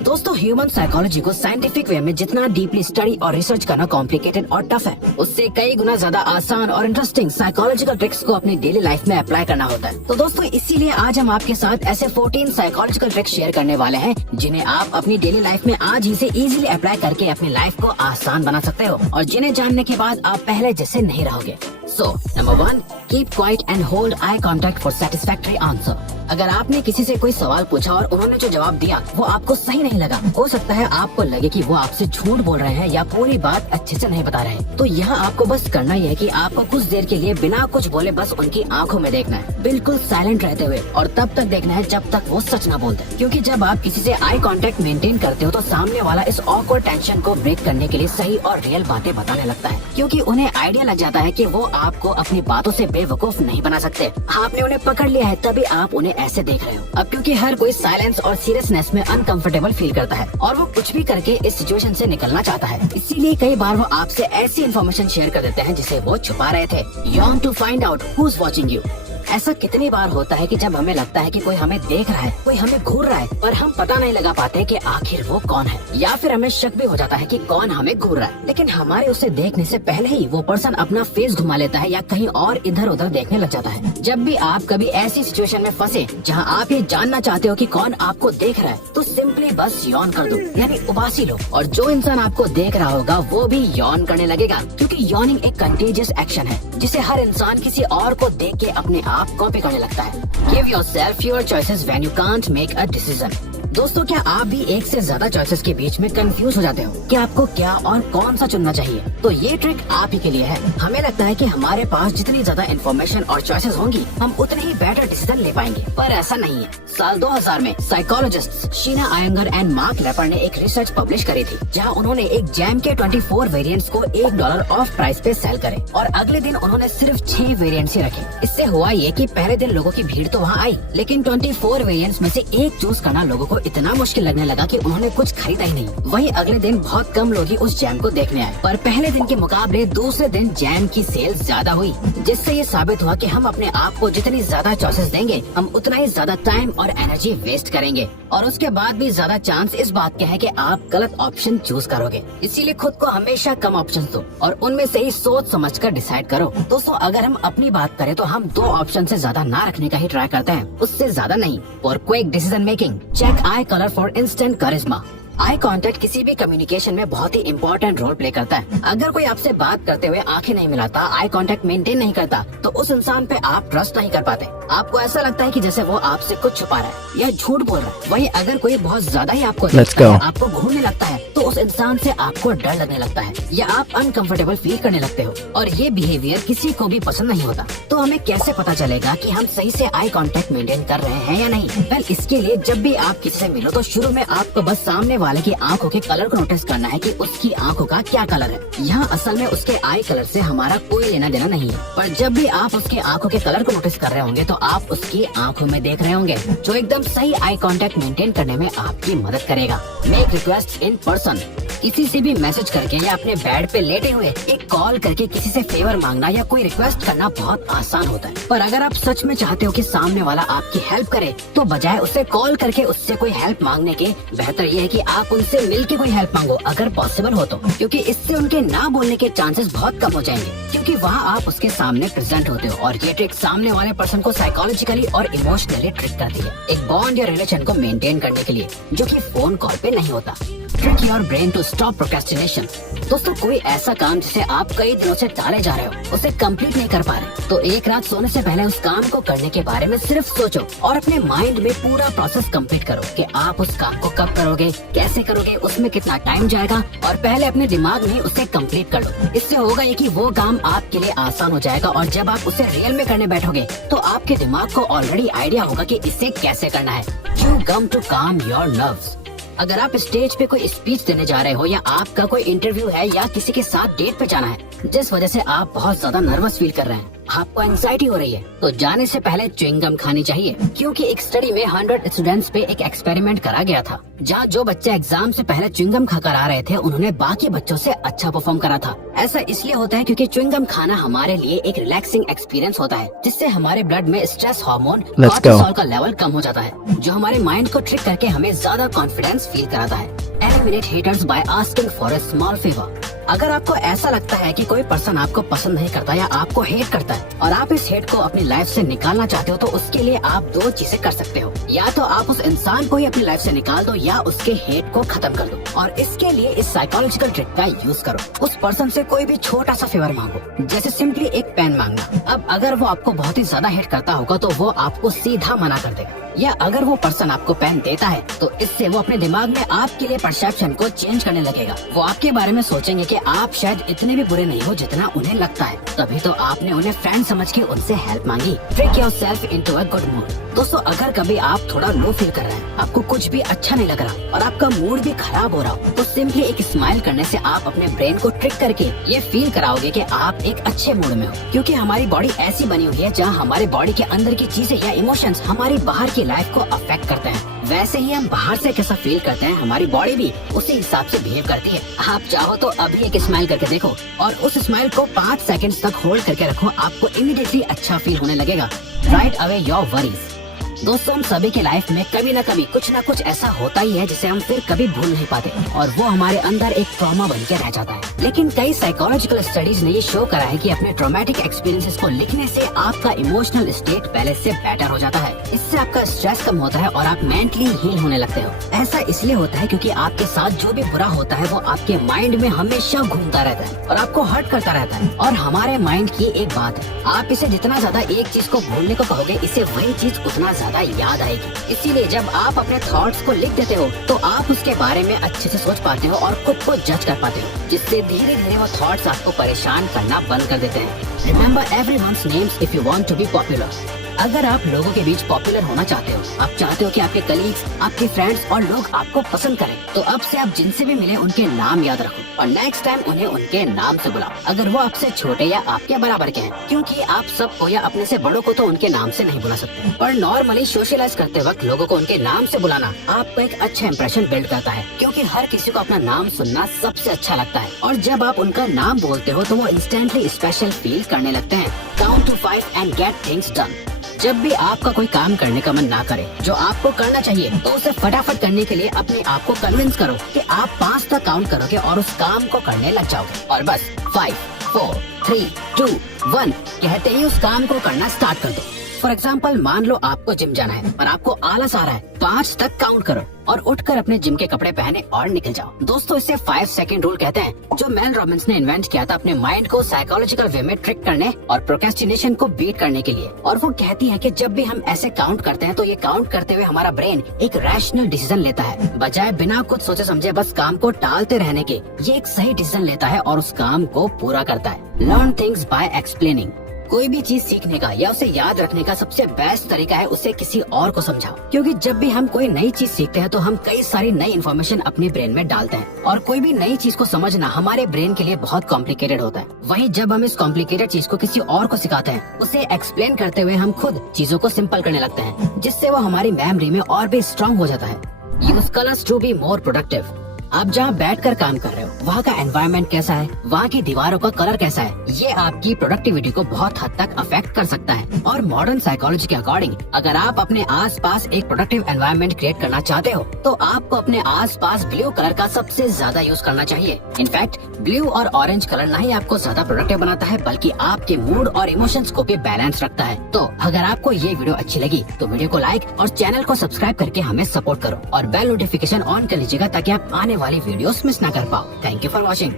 दोस्तों, human psychology को scientific way में जितना डीपली स्टडी और रिसर्च करना कॉम्प्लिकेटेड और टफ है, उससे कई गुना ज्यादा आसान और इंटरेस्टिंग साइकोलॉजिकल ट्रिक्स को अपनी डेली लाइफ में अप्लाई करना होता है। तो दोस्तों, इसीलिए आज हम आपके साथ ऐसे 14 साइकोलॉजिकल ट्रिक्स शेयर करने वाले हैं जिन्हें आप अपनी डेली लाइफ में आज ही से इजीली अप्लाई करके अपनी लाइफ को आसान बना सकते हो और जिन्हें जानने के बाद आप पहले जैसे नहीं रहोगे। So number 1, keep quiet and hold eye contact for satisfactory answer. अगर आपने किसी से कोई सवाल पूछा और उन्होंने जो जवाब दिया वो आपको सही नहीं लगा, हो सकता है आपको लगे कि वो आपसे झूठ बोल रहे हैं या पूरी बात अच्छे से नहीं बता रहे हैं, तो यहाँ आपको बस करना ही है कि आपको कुछ देर के लिए बिना कुछ बोले बस उनकी आंखों में देखना है, बिल्कुल साइलेंट रहते हुए, और तब तक देखना है जब तक वो सच ना बोलते। क्योंकि जब आप किसी से आई कांटेक्ट मेंटेन करते हो तो सामने वाला इस ऑकवर्ड टेंशन को ब्रेक करने के लिए सही और रियल बातें बताने लगता है, क्योंकि उन्हें आइडिया लग जाता है कि वो आपको अपनी बातों से बेवकूफ नहीं बना सकते। आपने उन्हें पकड़ लिया है तभी आप उन्हें ऐसे देख रहे हो। अब क्योंकि हर कोई साइलेंस और सीरियसनेस में अनकंफर्टेबल फील करता है और वो कुछ भी करके इस सिचुएशन से निकलना चाहता है, इसीलिए कई बार वो आपसे ऐसी इन्फॉर्मेशन शेयर कर देते हैं जिसे वो छुपा रहे थे। You want to find out who's watching you। ऐसा कितनी बार होता है कि जब हमें लगता है कि कोई हमें देख रहा है, कोई हमें घूर रहा है, पर हम पता नहीं लगा पाते कि आखिर वो कौन है, या फिर हमें शक भी हो जाता है कि कौन हमें घूर रहा है, लेकिन हमारे उसे देखने से पहले ही वो पर्सन अपना फेस घुमा लेता है या कहीं और इधर उधर देखने लग जाता है। जब भी आप कभी ऐसी सिचुएशन में फंसे जहां आप ये जानना चाहते हो कि कौन आपको देख रहा है, तो सिंपली बस यॉन कर दो, यानी उबासी लो, और जो इंसान आपको देख रहा होगा वो भी यॉन करने लगेगा, क्योंकि यॉनिंग एक कंटेजियस एक्शन है जिसे हर इंसान किसी और को देख के अपने आप कॉपी करने लगता है। Give yourself your choices when you can't make a decision। दोस्तों, क्या आप भी एक से ज्यादा चॉइसेस के बीच में कंफ्यूज हो जाते हो कि आपको क्या और कौन सा चुनना चाहिए? तो ये ट्रिक आप ही के लिए है। हमें लगता है कि हमारे पास जितनी ज्यादा इन्फॉर्मेशन और चॉइसेस होंगी हम उतने ही बेटर डिसीजन ले पाएंगे, पर ऐसा नहीं है। साल 2000 में psychologist Sheena Iyengar and Mark Lepper ने एक रिसर्च पब्लिश करी थी जहाँ उन्होंने एक जैम के 24 वेरिएंट्स को $1 ऑफ प्राइस पे सेल करे और अगले दिन उन्होंने सिर्फ 6 वेरिएंट्स ही रखे। इससे हुआ ये कि पहले दिन लोगों की भीड़ तो वहाँ आई, लेकिन 24 वेरिएंट्स में से एक चूज करना लोगों को इतना मुश्किल लगने लगा कि उन्होंने कुछ खरीदा ही नहीं। वहीं अगले दिन बहुत कम लोग ही उस जैम को देखने आए, पर पहले दिन के मुकाबले दूसरे दिन जैम की सेल ज्यादा हुई, जिससे ये साबित हुआ कि हम अपने आप को जितनी ज्यादा चॉइसेस देंगे हम उतना ही ज्यादा टाइम और एनर्जी वेस्ट करेंगे, और उसके बाद भी ज्यादा चांस इस बात के है कि आप गलत ऑप्शन चूज करोगे। इसीलिए खुद को हमेशा कम ऑप्शन दो और उनमें से ही सोच समझ कर डिसाइड करो। दोस्तों, अगर हम अपनी बात करें तो हम 2 ऑप्शन से ज्यादा ना रखने का ही ट्राई करते हैं, उससे ज्यादा नहीं। For quick decision making, check eye colour for instant charisma. Eye contact किसी भी कम्युनिकेशन में बहुत ही इम्पोर्टेंट रोल प्ले करता है। अगर कोई आपसे बात करते हुए आंखें नहीं मिलाता, आई कांटेक्ट मेंटेन नहीं करता, तो उस इंसान पे आप ट्रस्ट नहीं कर पाते। आपको ऐसा लगता है कि जैसे वो आपसे कुछ छुपा रहा है या झूठ बोल रहा है। वहीं अगर कोई बहुत ज्यादा ही आपको आपको घूरने लगता है तो उस इंसान से आपको डर लगने लगता है या आप अनकंफर्टेबल फील करने लगते हो, और ये बिहेवियर किसी को भी पसंद नहीं होता। तो हमें कैसे पता चलेगा कि हम सही से आई कांटेक्ट मेंटेन कर रहे हैं या नहीं? वेल, इसके लिए जब भी आप किसी से मिलो तो शुरू में आपको बस सामने वाले की आंखों के कलर को नोटिस करना है कि उसकी आंखों का क्या कलर है। यहाँ असल में उसके आई कलर से हमारा कोई लेना देना नहीं है, पर जब भी आप उसकी आंखों के कलर को नोटिस कर रहे होंगे तो आप उसकी आंखों में देख रहे होंगे, जो एकदम सही आई कांटेक्ट मेंटेन करने में आपकी मदद करेगा। Make request in person. किसी से भी मैसेज करके या अपने बेड पे लेटे हुए एक कॉल करके किसी से फेवर मांगना या कोई रिक्वेस्ट करना बहुत आसान होता है, पर अगर आप सच में चाहते हो कि सामने वाला आपकी हेल्प करे तो बजाय उससे कॉल करके उससे कोई हेल्प मांगने के बेहतर ये है कि आप उनसे मिल के कोई हेल्प मांगो अगर पॉसिबल हो तो, क्योंकि इससे उनके ना बोलने के चांसेस बहुत कम हो जाएंगे, क्योंकि वहाँ आप उसके सामने प्रेजेंट होते हो। और ये ट्रिक सामने वाले पर्सन को साइकोलॉजिकली और इमोशनली ट्रिक करती है, एक बॉन्ड या रिलेशन को मेंटेन करने के लिए, जो कि फोन कॉल पे नहीं होता। Trick your brain to stop procrastination. दोस्तों, कोई ऐसा काम जिसे आप कई दिनों से टाले जा रहे हो, उसे कंप्लीट नहीं कर पा रहे, तो एक रात सोने से पहले उस काम को करने के बारे में सिर्फ सोचो और अपने माइंड में पूरा प्रोसेस कंप्लीट करो कि आप उस काम को कब करोगे, कैसे करोगे, उसमें कितना टाइम जाएगा, और पहले अपने दिमाग में उसे कंप्लीट कर लो। इससे होगा ये कि वो काम आपके लिए आसान हो जाएगा, और जब आप उसे रियल में करने बैठोगे तो आपके दिमाग को ऑलरेडी आइडिया होगा कि इसे कैसे करना है। Chew gum to calm your nerves. अगर आप स्टेज पे कोई स्पीच देने जा रहे हो या आपका कोई इंटरव्यू है या किसी के साथ डेट पे जाना है जिस वजह से आप बहुत ज्यादा नर्वस फील कर रहे हैं, आपको एंजाइटी हो रही है तो जाने से पहले च्युइंग गम खानी चाहिए, क्योंकि एक स्टडी में 100 स्टूडेंट्स पे एक एक्सपेरिमेंट करा गया था, जहाँ जो बच्चे एग्जाम से पहले च्युइंग गम खाकर आ रहे थे उन्होंने बाकी बच्चों से अच्छा परफॉर्म करा था। ऐसा इसलिए होता है क्योंकि च्युइंग गम खाना हमारे लिए एक रिलैक्सिंग एक्सपीरियंस होता है, जिससे हमारे ब्लड में स्ट्रेस हार्मोन कॉर्टिसोल का लेवल कम हो जाता है, जो हमारे माइंड को ट्रिक करके हमें ज्यादा कॉन्फिडेंस फील कराता है। Eliminate haters by asking for a small favour. अगर आपको ऐसा लगता है कि कोई पर्सन आपको पसंद नहीं करता या आपको हेट करता है और आप इस हेट को अपनी लाइफ से निकालना चाहते हो, तो उसके लिए आप दो चीजें कर सकते हो। या तो आप उस इंसान को ही अपनी लाइफ से निकाल दो या उसके हेट को खत्म कर दो। और इसके लिए इस साइकोलॉजिकल ट्रिक का यूज करो। उस पर्सन से कोई भी छोटा सा फेवर मांगो, जैसे सिंपली एक पेन मांगना। अब अगर वो आपको बहुत ही ज्यादा हेट करता होगा तो वो आपको सीधा मना कर देगा, या अगर वो पर्सन आपको पेन देता है तो इससे वो अपने दिमाग में आपके लिए परसेप्शन को चेंज करने लगेगा। वो आपके बारे में सोचेंगे कि आप शायद इतने भी बुरे नहीं हो जितना उन्हें लगता है, तभी तो आपने उन्हें फ्रेंड समझ के उनसे हेल्प मांगी। Trick yourself into a good mood. दोस्तों, अगर कभी आप थोड़ा लो फील कर रहे हैं, आपको कुछ भी अच्छा नहीं लग रहा और आपका मूड भी खराब हो रहा हो, तो सिंपली एक स्माइल करने से आप अपने ब्रेन को ट्रिक करके ये फील कराओगे कि आप एक अच्छे मूड में हो। क्योंकि हमारी बॉडी ऐसी बनी हुई है जहाँ हमारे बॉडी के अंदर की चीजें या इमोशंस हमारी बाहर की लाइफ को अफेक्ट करते हैं। वैसे ही हम बाहर से कैसा फील करते हैं, हमारी बॉडी भी उसी हिसाब से बिहेव करती है। आप चाहो तो अभी एक स्माइल करके देखो और उस स्माइल को 5 सेकंड्स तक होल्ड करके रखो, आपको इमीडिएटली अच्छा फील होने लगेगा। Right away your worries. दोस्तों, हम सभी की लाइफ में कभी न कभी कुछ न कुछ ऐसा होता ही है जिसे हम फिर कभी भूल नहीं पाते और वो हमारे अंदर एक ट्रॉमा बन के रह जाता है। लेकिन कई साइकोलॉजिकल स्टडीज ने ये शो करा है कि अपने ट्रॉमेटिक एक्सपीरियंसेस को लिखने से आपका इमोशनल स्टेट पहले से बेटर हो जाता है। इससे आपका स्ट्रेस कम होता है और आप मेंटली हील होने लगते हो। ऐसा इसलिए होता है क्योंकि आपके साथ जो भी बुरा होता है वो आपके माइंड में हमेशा घूमता रहता है और आपको हर्ट करता रहता है। और हमारे माइंड की एक बात है, आप इसे जितना ज्यादा एक चीज को भूलने को कहोगे, इसे वही चीज उतना ज्यादा याद आएगी। इसीलिए जब आप अपने थॉट्स को लिख देते हो तो आप उसके बारे में अच्छे से सोच पाते हो और खुद को जज कर पाते हो, जिससे धीरे धीरे वो थॉट्स आपको परेशान करना बंद कर देते हैं। Remember everyone's names if you want to be popular. अगर आप लोगों के बीच पॉपुलर होना चाहते हो, आप चाहते हो कि आपके कलीग्स, आपके फ्रेंड्स और लोग आपको पसंद करें, तो अब से आप जिनसे भी मिले उनके नाम याद रखो और नेक्स्ट टाइम उन्हें उनके नाम से बुलाओ, अगर वो आपसे छोटे या आपके बराबर के हैं। क्योंकि आप सबको या अपने से बड़ों को तो उनके नाम से नहीं बुला सकते, पर नॉर्मली सोशलाइज करते वक्त लोगों को उनके नाम से बुलाना आपको एक अच्छा इंप्रेशन बिल्ड करता है, क्योंकि हर किसी को अपना नाम सुनना सबसे अच्छा लगता है। और जब आप उनका नाम बोलते हो तो वो इंस्टेंटली स्पेशल फील करने लगते हैं। Count to 5 and get things done. जब भी आपका कोई काम करने का मन ना करे जो आपको करना चाहिए, तो उसे फटाफट करने के लिए अपने आप को कन्विंस करो कि आप 5 तक काउंट करोगे और उस काम को करने लग जाओगे। और बस 5, 4, 3, 2, 1 कहते ही उस काम को करना स्टार्ट कर दो। फॉर एग्जाम्पल, मान लो आपको जिम जाना है पर आपको आलस आ रहा है, 5 तक काउंट करो और उठकर अपने जिम के कपड़े पहने और निकल जाओ। दोस्तों, इसे 5 सेकंड रूल कहते हैं, जो मेल रॉबिन्स ने इन्वेंट किया था अपने माइंड को साइकोलॉजिकल वे में ट्रिक करने और प्रोक्रेस्टिनेशन को बीट करने के लिए। और वो कहती है कि जब भी हम ऐसे काउंट करते हैं तो ये काउंट करते हुए हमारा ब्रेन एक रैशनल डिसीजन लेता है, बजाय बिना कुछ सोचे समझे बस काम को टालते रहने के। ये एक सही डिसीजन लेता है और उस काम को पूरा करता है। Learn things by explaining. कोई भी चीज सीखने का या उसे याद रखने का सबसे बेस्ट तरीका है उसे किसी और को समझाओ, क्योंकि जब भी हम कोई नई चीज सीखते हैं तो हम कई सारी नई इन्फॉर्मेशन अपने ब्रेन में डालते हैं और कोई भी नई चीज को समझना हमारे ब्रेन के लिए बहुत कॉम्प्लिकेटेड होता है। वहीं जब हम इस कॉम्प्लिकेटेड चीज को किसी और को सिखाते हैं, उसे एक्सप्लेन करते हुए हम खुद चीजों को सिंपल करने लगते हैं, जिससे वो हमारी मेमोरी में और भी स्ट्रॉन्ग हो जाता है। Use colours to be more productive. आप जहाँ बैठकर काम कर रहे हो वहाँ का एनवायरनमेंट कैसा है, वहाँ की दीवारों का कलर कैसा है, ये आपकी प्रोडक्टिविटी को बहुत हद तक अफेक्ट कर सकता है। और मॉडर्न साइकोलॉजी के अकॉर्डिंग अगर आप अपने आसपास एक प्रोडक्टिव एनवायरनमेंट क्रिएट करना चाहते हो तो आपको अपने आसपास ब्लू कलर का सबसे ज्यादा यूज करना चाहिए। इनफैक्ट ब्लू और ऑरेंज कलर न ही आपको ज्यादा प्रोडक्टिव बनाता है बल्कि आपके मूड और इमोशंस को भी बैलेंस रखता है। तो अगर आपको ये वीडियो अच्छी लगी तो वीडियो को लाइक और चैनल को सब्सक्राइब करके हमें सपोर्ट करो और बेल नोटिफिकेशन ऑन कर लीजिएगा ताकि आप आने वाली वीडियोस मिस ना कर पाओ। Thank you for watching.